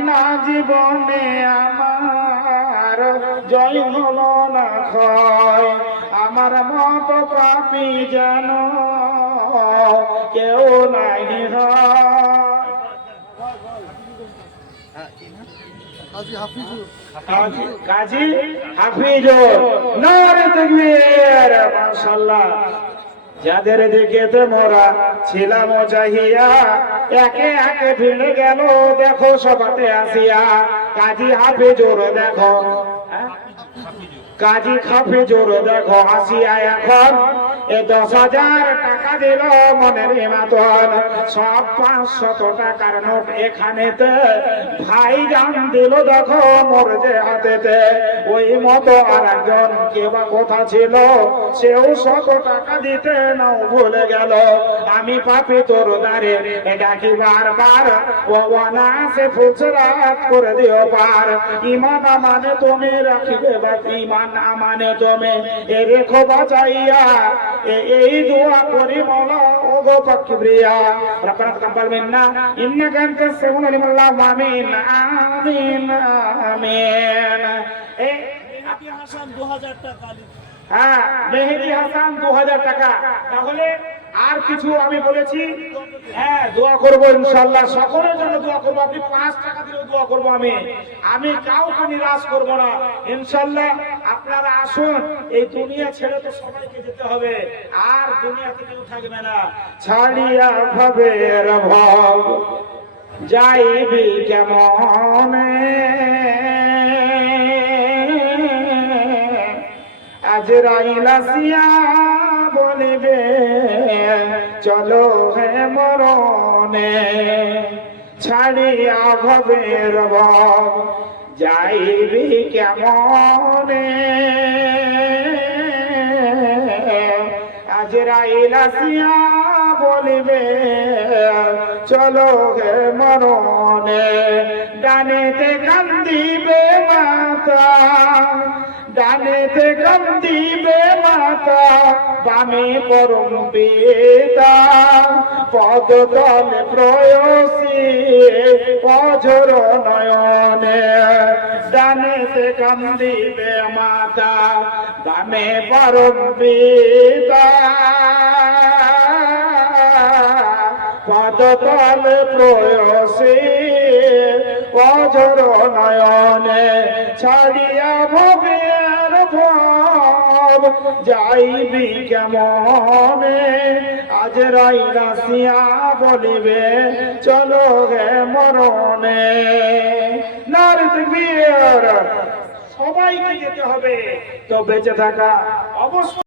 না জীবনে আমার জয় হলো না ক্ষয়, আমার মত পাপী যেন কেউ নাই কাজী হাফিজুর নারে তাকবীর মাশাআল্লাহ। যাদের দিকেতে মোরা ছিলাম চাহিয়া একে একে ভিড়ে গেল দেখো সবাতে আসিয়া। কাজী হাফিজুর দেখো, কাজী হাফিজুর দেখো আসিয়া এখন এ 10,000 টাকা দিল মনের মতন, সব 500 টাকার নোট এখানেতে ভাই জান দিল দেখো মোর যে হাতেতে। ওই মতো আর একজন কেবা কথা ছিল, সেও 100 টাকা দিতে নাও ভুলে গেল। আমি পাপী তোর দ্বারে ডাকি বারবার, ও অনাসে ফুসরাত করে দিও পার। ইমান আমানে তুমি রাখিবে বাকি, ইমান আমানে তুমি এ রেখো বাঁচাইয়া। এই দোয়া করি মওলা ও গো পাকিবরিয়া, রব্বানা তাকাব্বাল মিন্না ইন্নাকা আনতাস সামিউল আলিম। আল্লাহুম্মা আমিন আমিন আমিন। এই মেহেদী হাসান 2000 টাকা। হ্যাঁ, মেহেদী হাসান 2000 টাকা। তাহলে আর কিছু আমি বলেছি, হ্যাঁ দোয়া করব ইনশাআল্লাহ, সকলের জন্য দোয়া করব। আপনি 5 টাকা দিলেও দোয়া করব আমি কাউকে নিরাশ করব না ইনশাআল্লাহ। আপনারা আসুন, এই দুনিয়া ছেড়ে তো সবাইকে যেতে হবে, আর দুনিয়াতে কেউ থাকবে না। ছাড়িয়া ভবের ভব যাইবি কেমনে, আজরাইল আসিয়া বলিবে চলো হে মরণে। ছাড়িয়া ভবের ভব যাইবি কেমনে, আজরাইল আসিয়া বলিবে চলো হে মরণে। ডানেতে কান্দিবে মাতা, ডানেতে কান্দিবে মাতা, বামে পরম পিতা, পদতলে প্রয়সী অঝর নয়নে। ডানেতে কান্দিবে মাতা, বামে পরম পিতা, পদতলে প্রয়সী অঝর নয়নে। ছাড়িয়া ভবের ভব যাইবি কেমনে, আজরাইল আসিয়া বলিবে চলো হে মরণে। নারে তাকবীর। সবাইকে যেতে হবে, তো বেঁচে থাকা অবশ্যই।